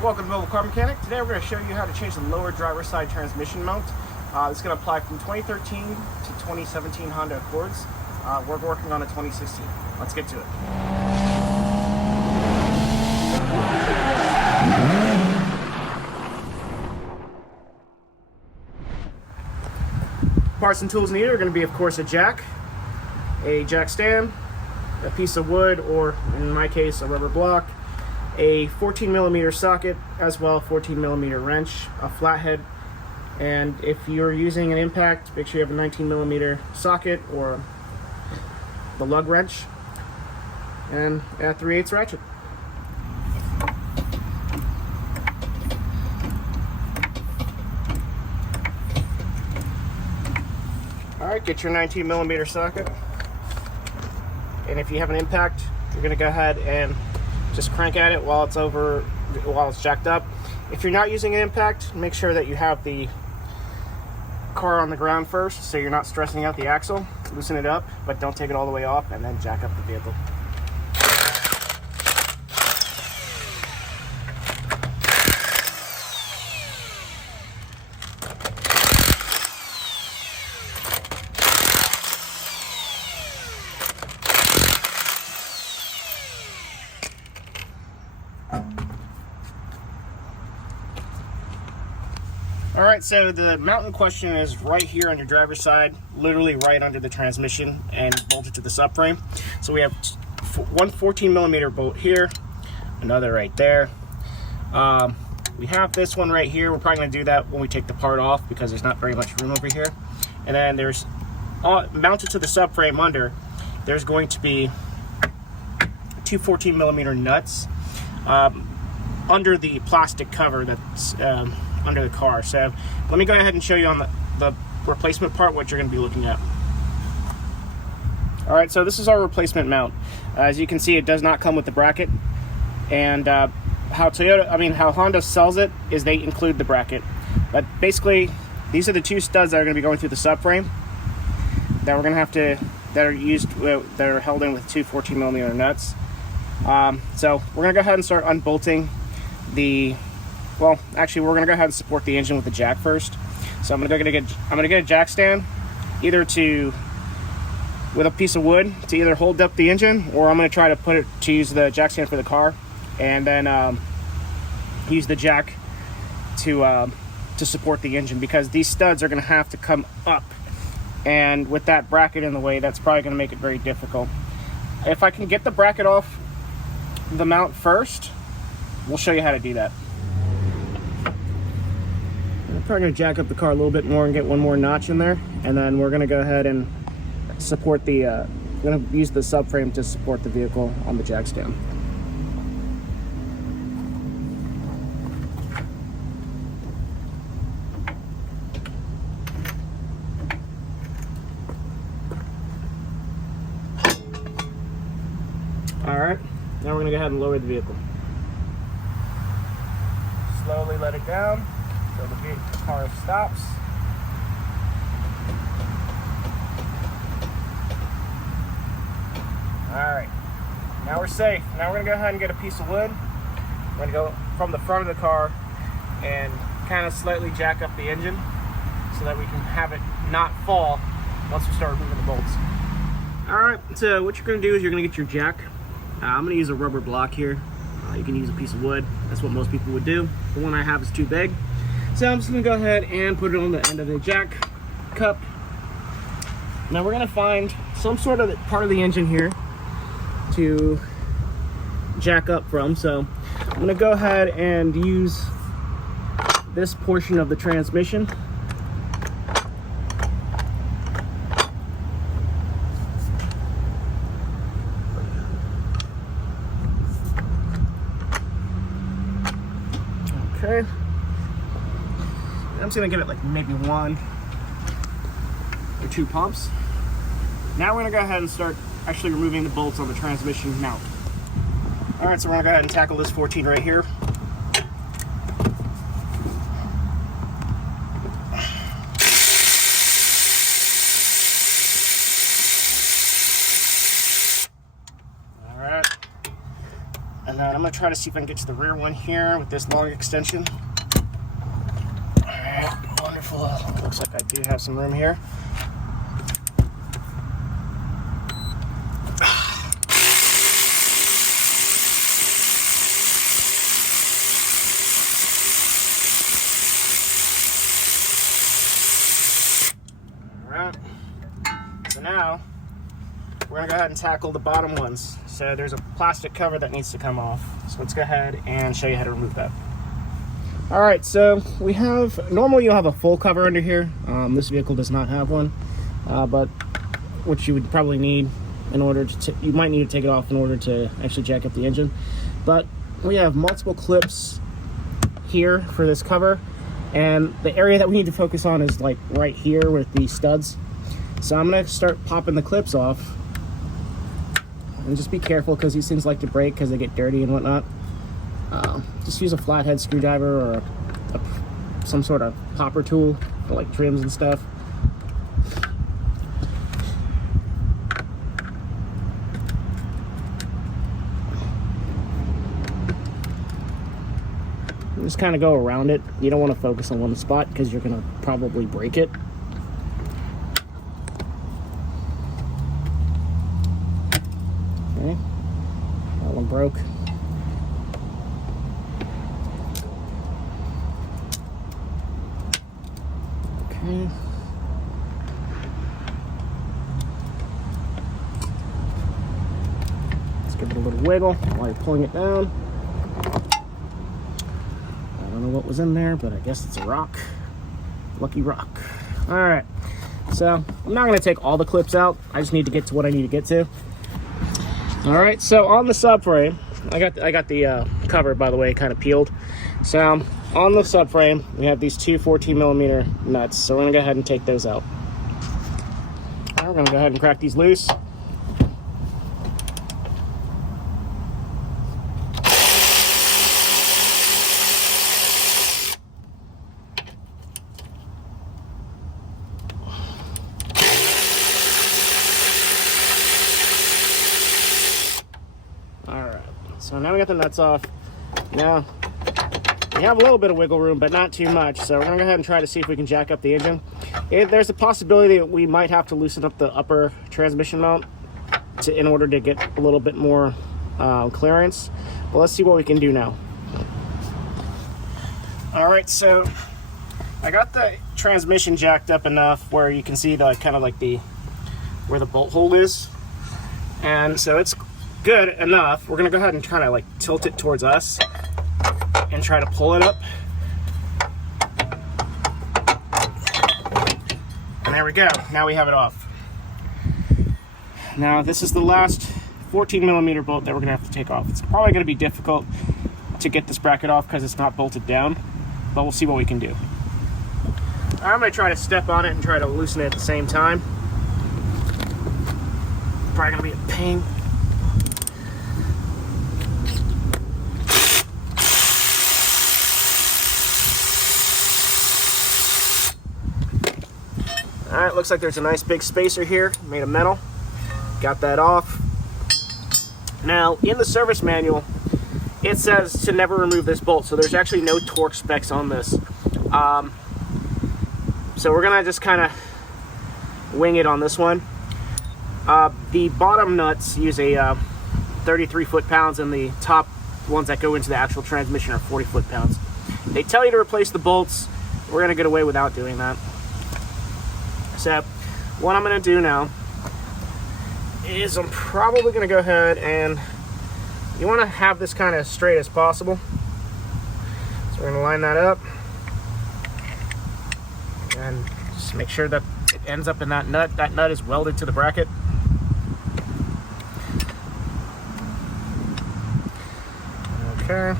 Welcome to Mobile Car Mechanic. Today we're going to show you how to change the lower driver's side transmission mount. It's going to apply from 2013 to 2017 Honda Accords. We're working on a 2016. Let's get to it. Parts and tools needed are going to be, of course, a jack stand, a piece of wood, or in my case, a rubber block, a 14mm socket, as well 14mm wrench, a flathead, and if you're using an impact, make sure you have a 19mm socket or the lug wrench, and a 3/8 ratchet. Alright, get your 19mm socket, and if you have an impact, you're going to go ahead and just crank at it while it's jacked up. If you're not using an impact, make sure that you have the car on the ground first so you're not stressing out the axle. Loosen it up, but don't take it all the way off, and then jack up the vehicle. Alright, so the mount in question is right here on your driver's side, literally right under the transmission and bolted to the subframe. So we have one 14mm bolt here, another right there. We have this one right here. We're probably going to do that when we take the part off because there's not very much room over here. And then there's, mounted to the subframe under, there's going to be two 14mm nuts under the plastic cover that's under the car. So let me go ahead and show you on the replacement part what you're going to be looking at. Alright, so this is our replacement mount. As you can see, it does not come with the bracket, and how Honda sells it is they include the bracket. But basically, these are the two studs that are going to be going through the subframe that we're going to have to, that are held in with two 14mm nuts. So we're going to go ahead and start unbolting well, actually, we're going to go ahead and support the engine with the jack first. So I'm going to get a jack stand, either with a piece of wood to either hold up the engine, or I'm going to try to use the jack stand for the car, and then use the jack to support the engine, because these studs are going to have to come up, and with that bracket in the way, that's probably going to make it very difficult. If I can get the bracket off the mount first, we'll show you how to do that. I'm probably going to jack up the car a little bit more and get one more notch in there, and then we're going to go ahead and support I'm going to use the subframe to support the vehicle on the jack stand. Alright, now we're going to go ahead and lower the vehicle. Slowly let it down so the car stops. Alright, now we're safe. Now we're going to go ahead and get a piece of wood. We're going to go from the front of the car and kind of slightly jack up the engine so that we can have it not fall once we start removing the bolts. Alright, so what you're going to do is you're going to get your jack. I'm going to use a rubber block here. You can use a piece of wood. That's what most people would do. The one I have is too big. So I'm just going to go ahead and put it on the end of the jack cup. Now we're going to find some sort of part of the engine here to jack up from. So I'm going to go ahead and use this portion of the transmission. Okay, I'm just going to give it like maybe 1 or 2 pumps. Now we're going to go ahead and start actually removing the bolts on the transmission mount. Alright, so we're going to go ahead and tackle this 14 right here. Alright, and then I'm going to try to see if I can get to the rear one here with this long extension. Alright, wonderful. Looks like I do have some room here. Alright, so now we're gonna go ahead and tackle the bottom ones. So there's a plastic cover that needs to come off. So let's go ahead and show you how to remove that. All right, so we have, normally you'll have a full cover under here. This vehicle does not have one, but which you would probably need in order to, you might need to take it off in order to actually jack up the engine. But we have multiple clips here for this cover. And the area that we need to focus on is like right here with the studs. So I'm gonna start popping the clips off. And just be careful because these things like to break because they get dirty and whatnot. Just use a flathead screwdriver or some sort of popper tool for like trims and stuff. Just kind of go around it. You don't want to focus on one spot because you're going to probably break it. Okay, that one broke. Okay. Let's give it a little wiggle while you're pulling it down. I don't know what was in there, but I guess it's a rock. Lucky rock. All right. So I'm not going to take all the clips out. I just need to get to what I need to get to. All right. So on the subframe, I got the cover, by the way, kind of peeled. So on the subframe, we have these two 14mm nuts. So we're going to go ahead and take those out. All right, we're going to go ahead and crack these loose. So now we got the nuts off. Now we have a little bit of wiggle room, but not too much. So we're gonna go ahead and try to see if we can jack up the engine. There's a possibility that we might have to loosen up the upper transmission mount in order to get a little bit more clearance. But let's see what we can do now. All right, so I got the transmission jacked up enough where you can see the kind of like where the bolt hole is, and so it's good enough. We're gonna go ahead and try to like tilt it towards us and try to pull it up. And there we go. Now we have it off. Now this is the last 14mm bolt that we're gonna have to take off. It's probably gonna be difficult to get this bracket off because it's not bolted down, but we'll see what we can do. I'm gonna try to step on it and try to loosen it at the same time. Probably gonna be a pain. All right, looks like there's a nice big spacer here, made of metal. Got that off. Now, in the service manual, it says to never remove this bolt, so there's actually no torque specs on this. So we're gonna just kind of wing it on this one. The bottom nuts use a 33 foot-pounds, and the top ones that go into the actual transmission are 40 foot-pounds. They tell you to replace the bolts. We're gonna get away without doing that. So what I'm going to do now is I'm probably going to go ahead and you want to have this kind of straight as possible. So we're going to line that up and just make sure that it ends up in that nut. That nut is welded to the bracket. Okay.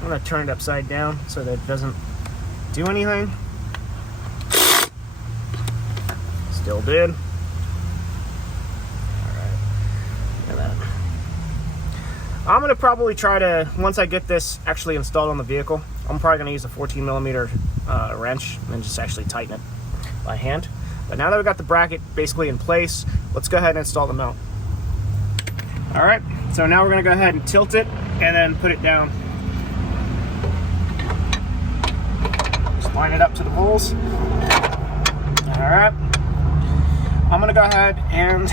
I'm going to turn it upside down so that it doesn't do anything. Still did. Alright. Look at that. I'm going to probably try to, once I get this actually installed on the vehicle, I'm probably going to use a 14mm wrench and just actually tighten it. by hand. But now that we've got the bracket basically in place, let's go ahead and install the mount. All right, so now we're gonna go ahead and tilt it and then put it down. Just line it up to the holes. All right, I'm gonna go ahead and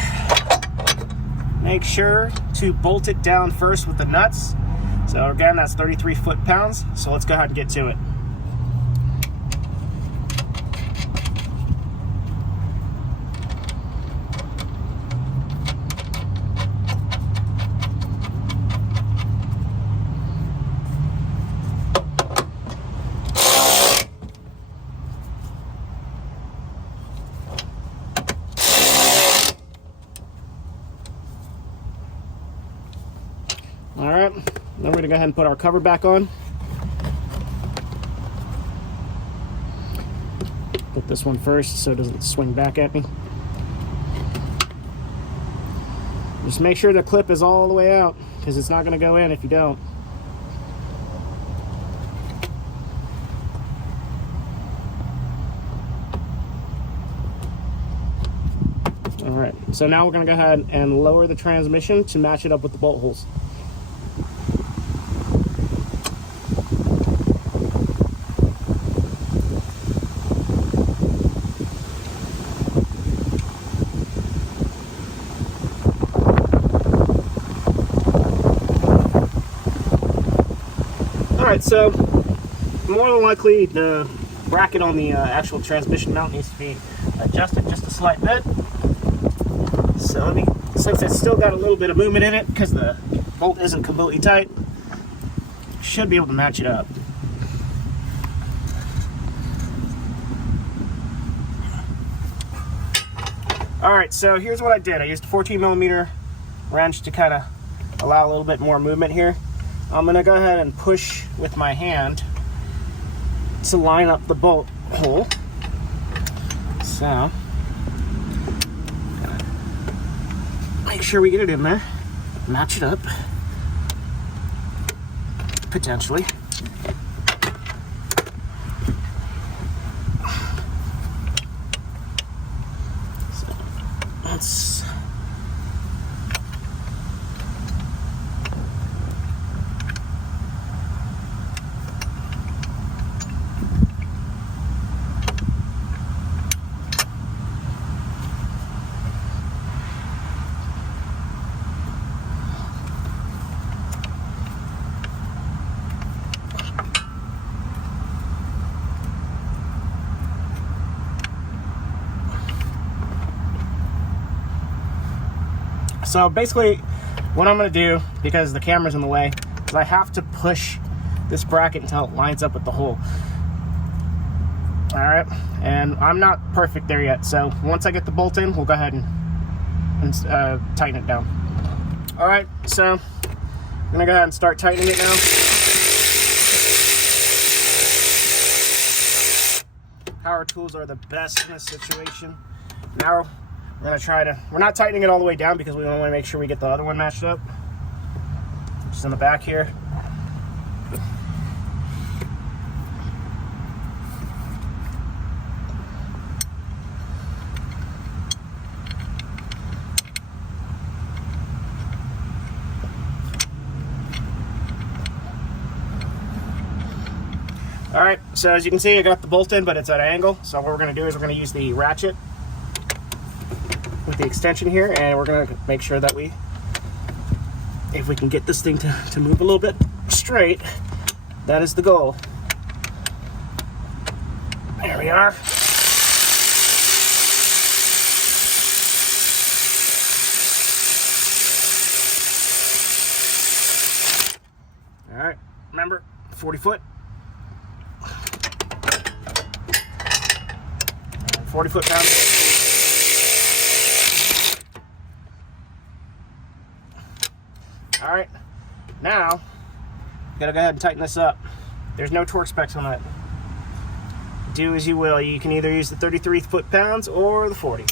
make sure to bolt it down first with the nuts. So again, that's 33 foot-pounds. So let's go ahead and get to it. All right, then we're gonna go ahead and put our cover back on. Put this one first so it doesn't swing back at me. Just make sure the clip is all the way out, because it's not gonna go in if you don't. All right, so now we're gonna go ahead and lower the transmission to match it up with the bolt holes. Alright, so more than likely the bracket on the actual transmission mount needs to be adjusted just a slight bit. So since it's still got a little bit of movement in it because the bolt isn't completely tight, should be able to match it up. Alright, so here's what I did. I used a 14mm wrench to kind of allow a little bit more movement here. I'm going to go ahead and push with my hand to line up the bolt hole. So, make sure we get it in there, match it up, potentially. So, let's So basically what I'm going to do, because the camera's in the way, is I have to push this bracket until it lines up with the hole. Alright, and I'm not perfect there yet, so once I get the bolt in, we'll go ahead and tighten it down. Alright, so I'm going to go ahead and start tightening it now. Power tools are the best in this situation. Now we're going to try to, we're not tightening it all the way down because we want to make sure we get the other one matched up. Just in the back here. Alright, so as you can see, I got the bolt in, but it's at an angle. So what we're going to do is we're going to use the ratchet with the extension here, and we're going to make sure that if we can get this thing to move a little bit straight, that is the goal. There we are. All right, remember, 40 foot. 40 foot-pounds. All right, now gotta go ahead and tighten this up. There's no torque specs on it. Do as you will. You can either use the 33 foot-pounds or the 40.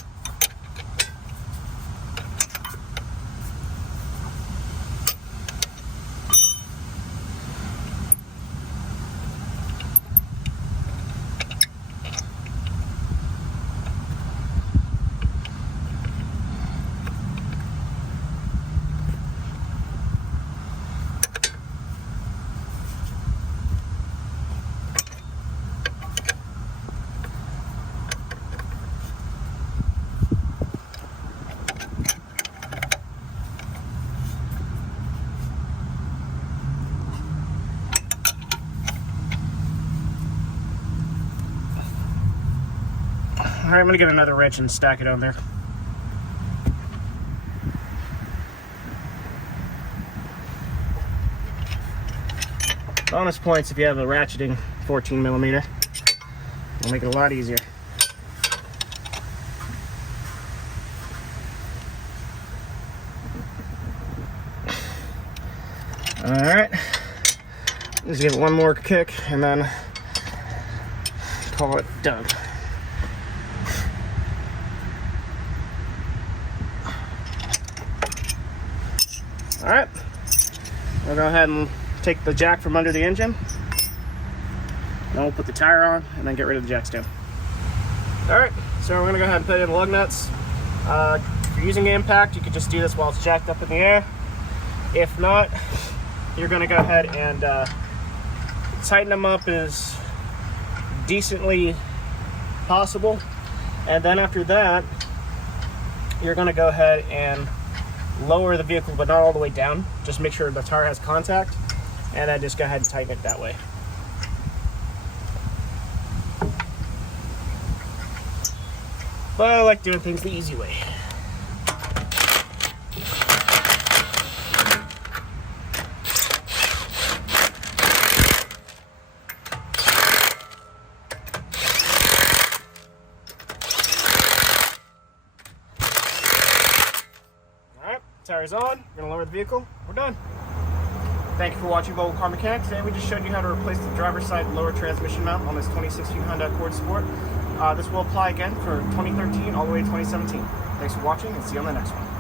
Alright, I'm going to get another wrench and stack it on there. Bonus points if you have a ratcheting 14mm. It'll make it a lot easier. Alright, just give it one more kick and then call it done. Alright, we'll go ahead and take the jack from under the engine. Then we'll put the tire on and then get rid of the jack stand. Alright, so we're going to go ahead and put in the lug nuts. If you're using impact, you could just do this while it's jacked up in the air. If not, you're going to go ahead and tighten them up as decently possible. And then after that, you're going to go ahead and lower the vehicle, but not all the way down. Just make sure the tire has contact, and then just go ahead and tighten it that way. But I like doing things the easy way. Tires on, we're going to lower the vehicle, we're done. Thank you for watching Volvo Car Mechanic. Today we just showed you how to replace the driver's side lower transmission mount on this 2016 Honda Accord Sport. This will apply again for 2013 all the way to 2017. Thanks for watching and see you on the next one.